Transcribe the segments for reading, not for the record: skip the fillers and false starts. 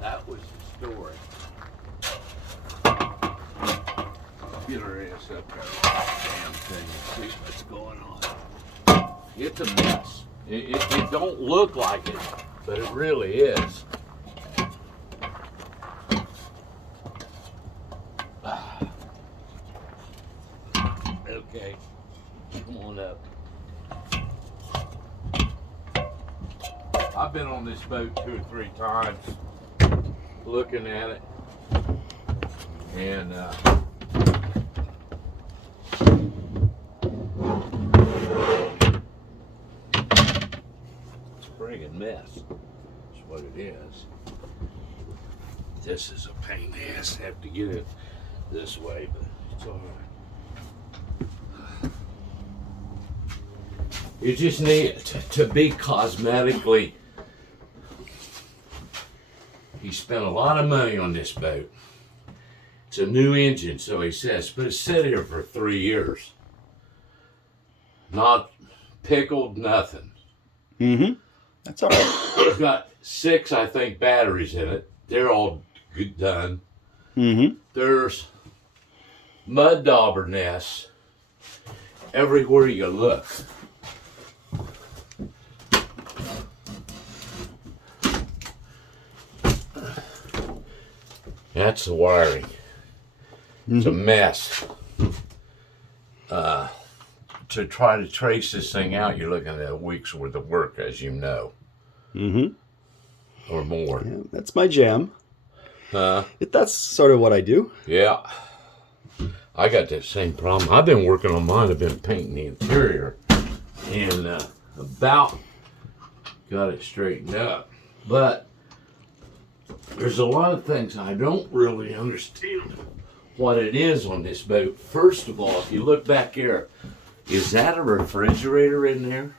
that was the story. Get her ass up there on the damn thing and see what's going on. It's a mess. It don't look like it, but it really is. Okay, come on up. I've been on this boat 2 or 3 times looking at it, and it's a friggin' mess. That's what it is. This is a pain in the ass to have to get it this way, but it's all right. You just need to be cosmetically. He spent a lot of money on this boat. It's a new engine, so he says, but it's sat here for 3 years. Not pickled, nothing. Mm-hmm. That's all right. It's got 6, I think, batteries in it. They're all good done. Mm-hmm. There's mud dauber nests everywhere you look. That's the wiring. It's a mess. To try to trace this thing out, you're looking at a week's worth of work, as you know. Mm-hmm. Or more. Yeah, that's my jam. That's sort of what I do. Yeah. I got that same problem. I've been working on mine. I've been painting the interior. And about got it straightened up. But there's a lot of things I don't really understand what it is on this boat. First of all, if you look back here, is that a refrigerator in there?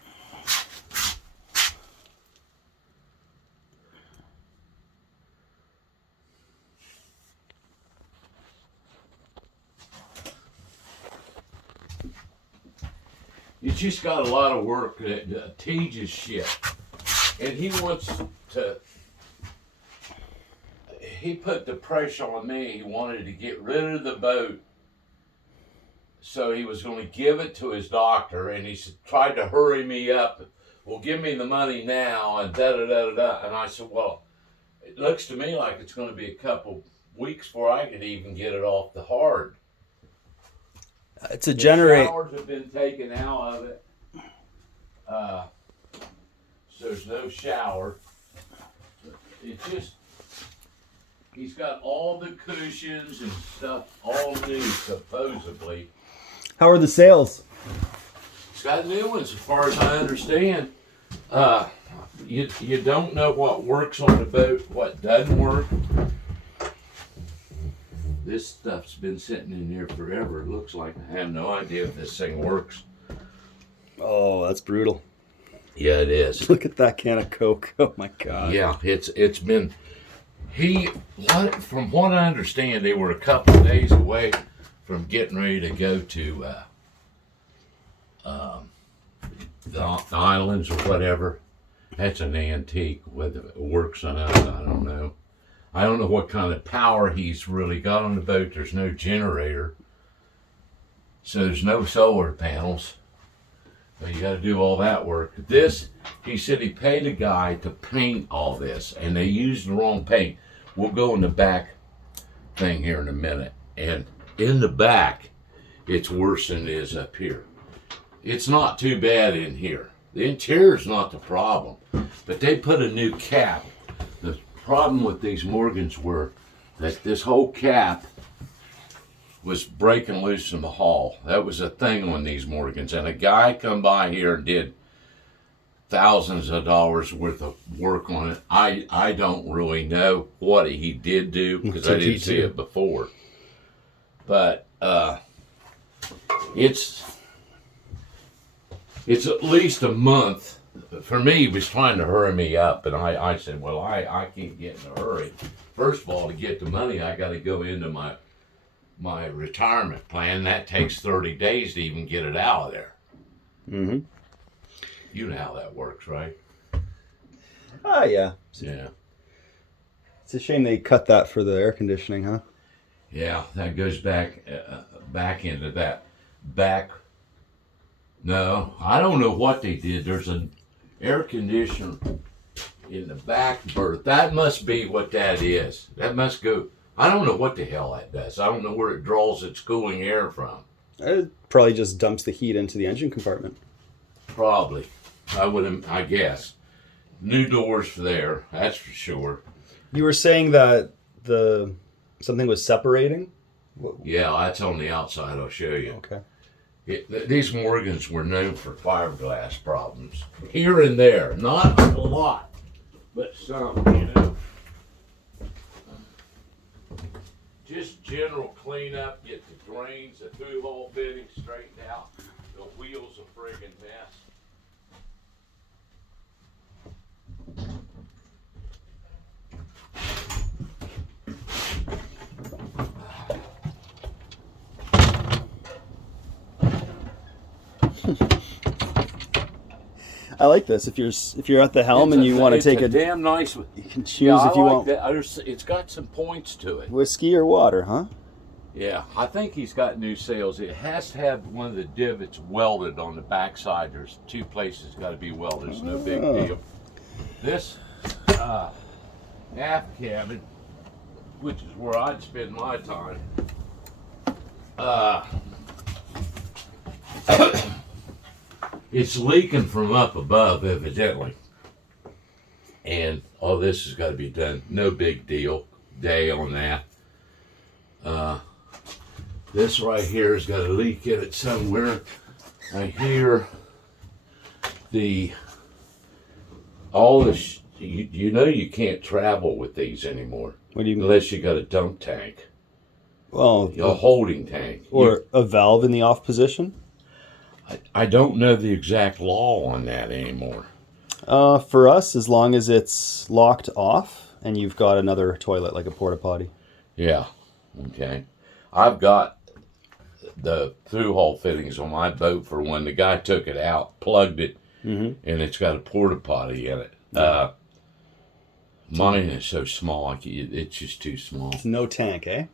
You just got a lot of work that teaches shit. And he wants to, he put the pressure on me. He wanted to get rid of the boat. So he was going to give it to his doctor, and he tried to hurry me up. Well, give me the money now, and da-da-da-da-da. And I said, well, it looks to me like it's going to be a couple weeks before I could even get it off the hard. It's a generator. Showers have been taken out of it. So there's no shower. It's just, he's got all the cushions and stuff all new, supposedly. How are the sales? He's got new ones, as far as I understand. You don't know what works on the boat, what doesn't work. This stuff's been sitting in here forever. It looks like I have no idea if this thing works. Oh, that's brutal. Yeah, it is. Look at that can of Coke. Oh my God. Yeah, it's been. From what I understand, they were a couple of days away from getting ready to go to the islands or whatever. That's an antique. Whether it works or not, I don't know. I don't know what kind of power he's really got on the boat. There's no generator, so there's no solar panels. But you got to do all that work. This, he said he paid a guy to paint all this, and they used the wrong paint. We'll go in the back thing here in a minute. And in the back, it's worse than it is up here. It's not too bad in here. The interior's not the problem, but they put a new cap. The problem with these Morgans were that this whole cap was breaking loose in the hull. That was a thing on these Morgans, and a guy come by here and did thousands of dollars worth of work on it. I don't really know what he did do because I didn't see it before, but it's at least a month. For me, he was trying to hurry me up, and I said, well, I can't get in a hurry. First of all, to get the money, I got to go into my retirement plan. That takes 30 days to even get it out of there. Mm-hmm. You know how that works, right? Ah, yeah. Yeah. It's a shame they cut that for the air conditioning, huh? Yeah, that goes back into that back. No, I don't know what they did. There's an air conditioner in the back berth. That must be what that is. That must go. I don't know what the hell that does. I don't know where it draws its cooling air from. It probably just dumps the heat into the engine compartment. Probably. I guess. New doors for there, that's for sure. You were saying that something was separating? Yeah, that's on the outside. I'll show you. Okay. These Morgans were known for fiberglass problems. Here and there. Not a lot, but some, you know. Just general cleanup, get the drains, the through-hole fitting straightened out. The wheels a friggin' mess. I like this. If you're at the helm and you want to take a damn nice. you can choose if you want that. It's got some points to it. whiskey or water, huh? Yeah, I think he's got new sails. It has to have one of the divots welded on the backside. There's 2 places got to be welded. It's no big deal. This aft cabin, which is where I'd spend my time. It's leaking from up above, evidently. And all this has got to be done. No big deal. Day on that. This right here has got a leak in it somewhere. I hear you know you can't travel with these anymore. What do you mean? Unless you got a dump tank. Well, A holding tank. or a valve in the off position? I don't know the exact law on that anymore. For us, as long as it's locked off and you've got another toilet like a porta potty. Yeah. Okay. I've got the through-hole fittings on my boat for when the guy took it out, plugged it, and it's got a porta potty in it. Mine is so small, it's just too small. It's no tank, eh?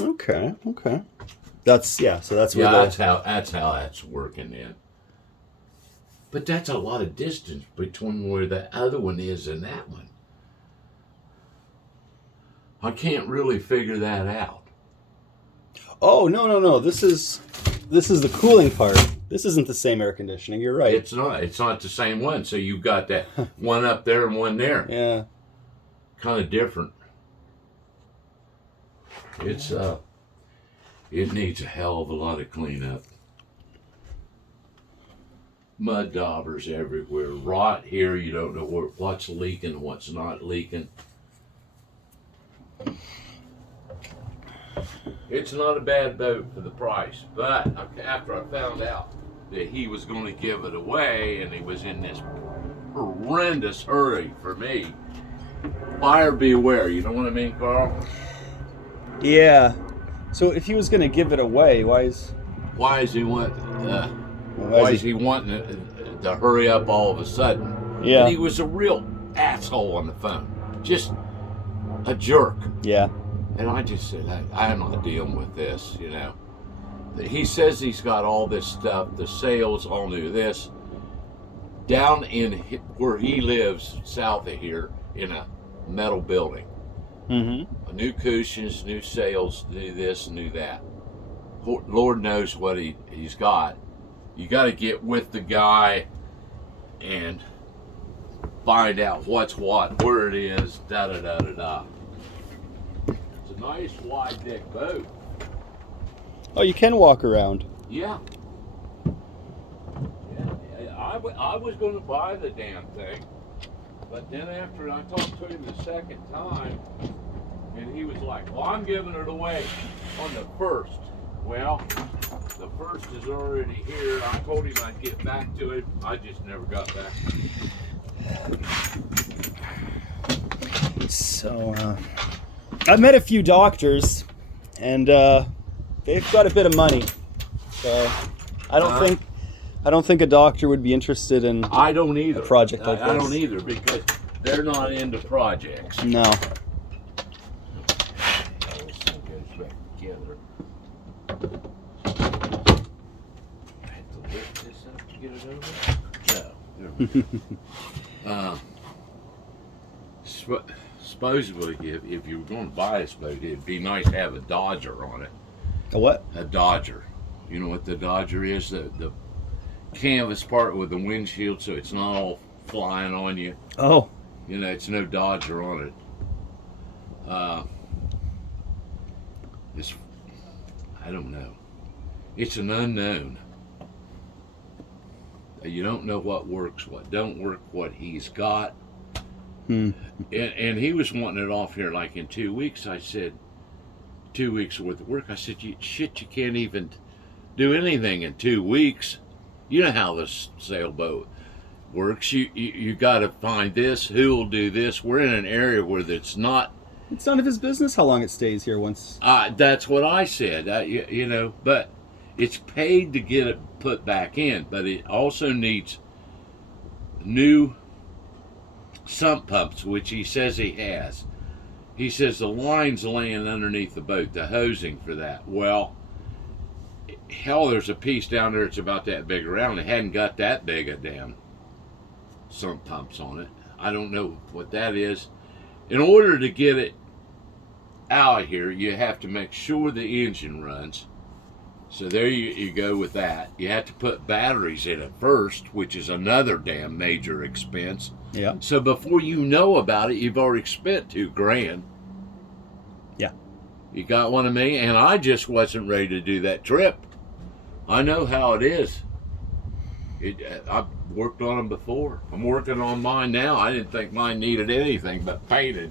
Okay. So that's where Yeah, that's how that's working in. But that's a lot of distance between where the other one is and that one. I can't really figure that out. Oh, no. This is the cooling part. This isn't the same air conditioning. You're right. It's not the same one. So you've got that one up there and one there. Yeah. Kind of different. It needs a hell of a lot of cleanup. Mud daubers everywhere. Rot here. You don't know what's leaking, what's not leaking. It's not a bad boat for the price, but after I found out that he was going to give it away and he was in this horrendous hurry for me, buyer beware. You know what I mean, Carl? Yeah. So if he was going to give it away, why is he wanting to hurry up all of a sudden? Yeah. And he was a real asshole on the phone, just a jerk. Yeah. And I just said, I'm not dealing with this, you know. He says he's got all this stuff, the sails, all new this, down in where he lives, south of here, in a metal building. Mm-hmm. New cushions, new sails, new this, new that. Lord knows what he's got. You got to get with the guy and find out what's what, where it is, da-da-da-da-da. It's a nice wide deck boat. Oh, you can walk around. Yeah. I was going to buy the damn thing, but then after I talked to him the second time, and he was like, well, I'm giving it away on the 1st. Well, the 1st is already here. I told him I'd get back to it. I just never got back. So, I've met a few doctors, and they've got a bit of money. So, I don't think a doctor would be interested in I don't either. a project like this. I don't either, because They're not into projects. No. This thing goes back together. I have to lift this up to get it over. No. There we go. Supposedly, if you were going to buy this boat, it'd be nice to have a Dodger on it. A what? A Dodger. You know what the Dodger is? The canvas part with the windshield, so it's not all flying on you. Oh. You know, it's no Dodger on it. It's, I don't know. It's an unknown. You don't know what works, what don't work, what he's got. And he was wanting it off here like in 2 weeks. I said, 2 weeks worth of work. I said, you can't even do anything in 2 weeks. You know how this sailboat works. You got to find this. Who will do this? We're in an area where it's not. It's none of his business how long it stays here once. That's what I said. You know, but it's paid to get it put back in. But it also needs new sump pumps, which he says he has. He says the line's laying underneath the boat, the hosing for that. Well, hell, there's a piece down there that's about that big around. It hadn't got that big a damn sump pumps on it. I don't know what that is. In order to get it out of here, you have to make sure the engine runs. So there you go with that. You have to put batteries in it first, which is another damn major expense. Yeah. So before you know about it, you've already spent $2,000. Yeah. You got one of me, and I just wasn't ready to do that trip. I know how it is. I've worked on them before. I'm working on mine now. I didn't think mine needed anything but painted.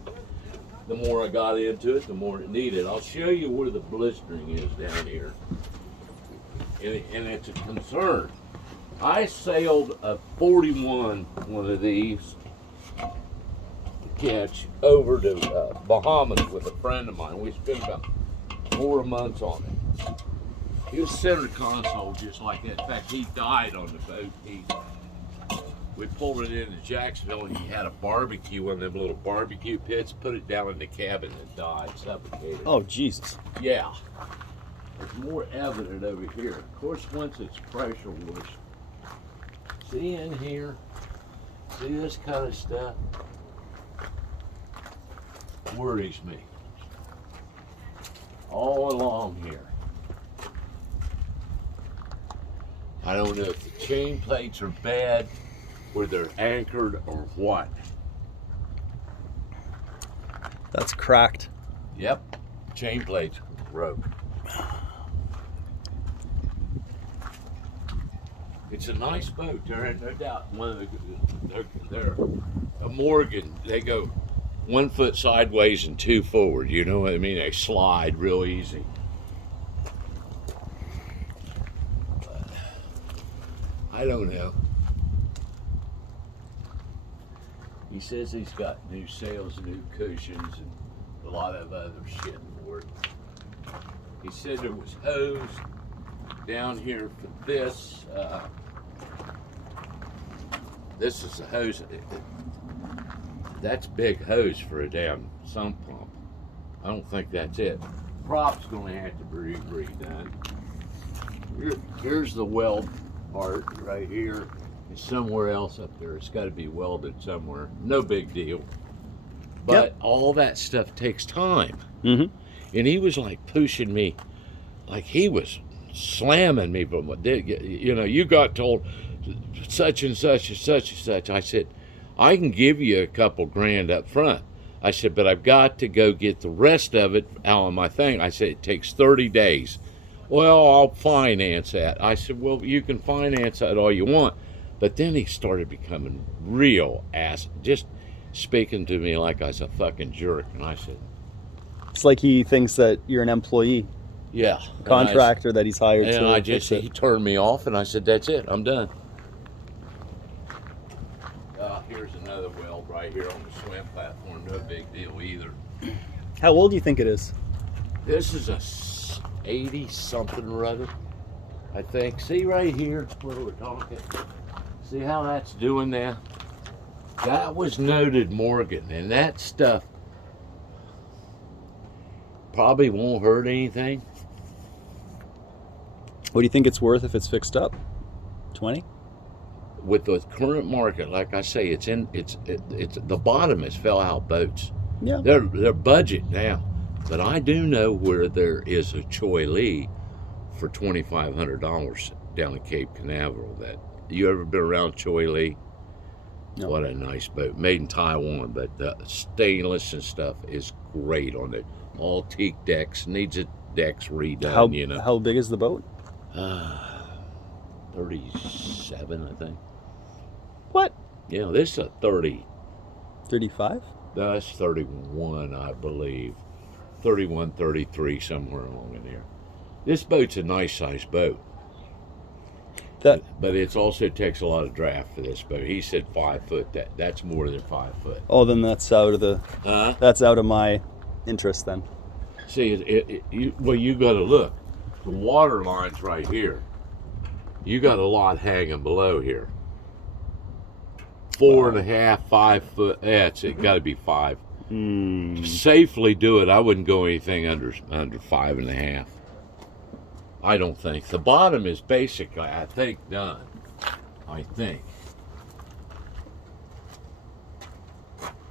The more I got into it, the more it needed. I'll show you where the blistering is down here. And it's a concern. I sailed a 41, one of these, to catch over to Bahamas with a friend of mine. We spent about 4 months on it. He was center console just like that. In fact, he died on the boat. We pulled it into Jacksonville, and he had a barbecue, one of them little barbecue pits, put it down in the cabin and died, suffocated. Oh, Jesus. Yeah. There's more evident over here. Of course, once it's pressure washed. See in here? See this kind of stuff? Worries me. All along here. I don't know if the chain plates are bad, where they're anchored, or what. That's cracked. Yep, chain plates broke. It's a nice boat. There ain't no doubt. They're a Morgan. They go 1 foot sideways and 2 forward. You know what I mean? They slide real easy. But I don't know. He says he's got new sails, new cushions, and a lot of other shit for it. He said there was hose down here for this. This is a hose. That's big hose for a damn sump pump. I don't think that's it. Prop's going to have to be redone. Here's the weld part right here. It's somewhere else up there. It's got to be welded somewhere. No big deal. But all that stuff takes time. Mm-hmm. And he was like pushing me, like he was slamming me from what did you got told such and such and such and such. I said, I can give you a couple grand up front. I said, but I've got to go get the rest of it out of my thing. I said, it takes 30 days. Well, I'll finance that. I said, well, you can finance that all you want. But then he started becoming real ass, just speaking to me like I was a fucking jerk. And I said, it's like he thinks that you're an employee. Yeah. Contractor that he's hired and to. I just, he turned me off, and I said, that's it, I'm done. Here's another weld right here on the swim platform. No big deal either. How old do you think it is? This is a 80-something rudder, I think. See right here where we're talking? See how that's doing there? That was noted Morgan, and that stuff probably won't hurt anything. What do you think it's worth if it's fixed up? 20? With the current market, like I say, it's the bottom is fell out boats. Yeah. They're budget now, but I do know where there is a Choi Lee for $2,500 down at Cape Canaveral. That you ever been around Choi Lee? No. What a nice boat, made in Taiwan, but the stainless and stuff is great on it. All teak decks, needs its decks redone. How big is the boat? 37, I think. What? Yeah, this is a 30. 35? That's 31, I believe. 31, 33, somewhere along in there. This boat's a nice sized boat. But it also takes a lot of draft for this boat. He said 5 foot. That's more than 5 foot. Oh, then that's out of that's out of my interest then. See, you got to look. The water line's right here. You got a lot hanging below here. 4.5, 5 foot. Yeah, it got to be 5. To safely do it, I wouldn't go anything under 5.5. I don't think. The bottom is basically, I think, done. I think.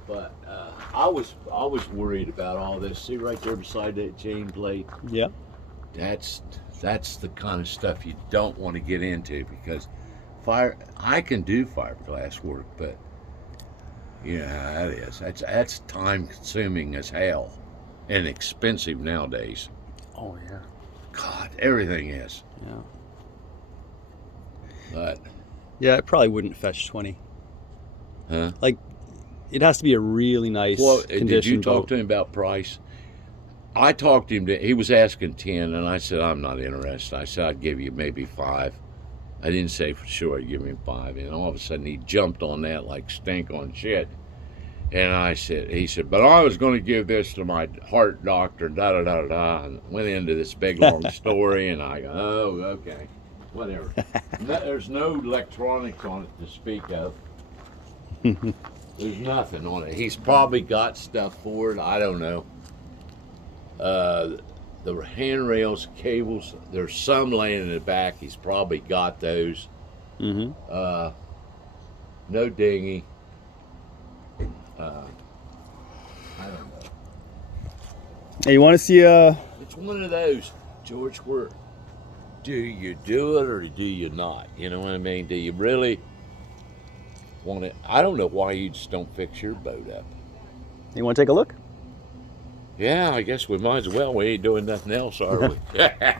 But I was worried about all this. See right there beside that chain plate? Yeah. That's the kind of stuff you don't want to get into, because I can do fiberglass work, but yeah, that is. That's time consuming as hell and expensive nowadays. Oh yeah. God, everything is. Yeah. But yeah, it probably wouldn't fetch 20. huh? Like, it has to be a really nice Well, condition did you talk boat. to him about price? I talked to him. He was asking 10, and I said I'm not interested. I said I'd give you maybe 5. I didn't say for sure I'd give him 5, and all of a sudden he jumped on that like stink on shit. And he said, but I was going to give this to my heart doctor, da da da da, and went into this big long story, and I go, oh, okay, whatever. There's no electronics on it to speak of. There's nothing on it. He's probably got stuff for it. I don't know. The handrails, cables, there's some laying in the back. He's probably got those. Mm-hmm. No dinghy. I don't know. Hey, you want to see It's one of those, George, where do you do it or do you not? You know what I mean? Do you really want it? I don't know why you just don't fix your boat up. You want to take a look? Yeah, I guess we might as well. We ain't doing nothing else, are we?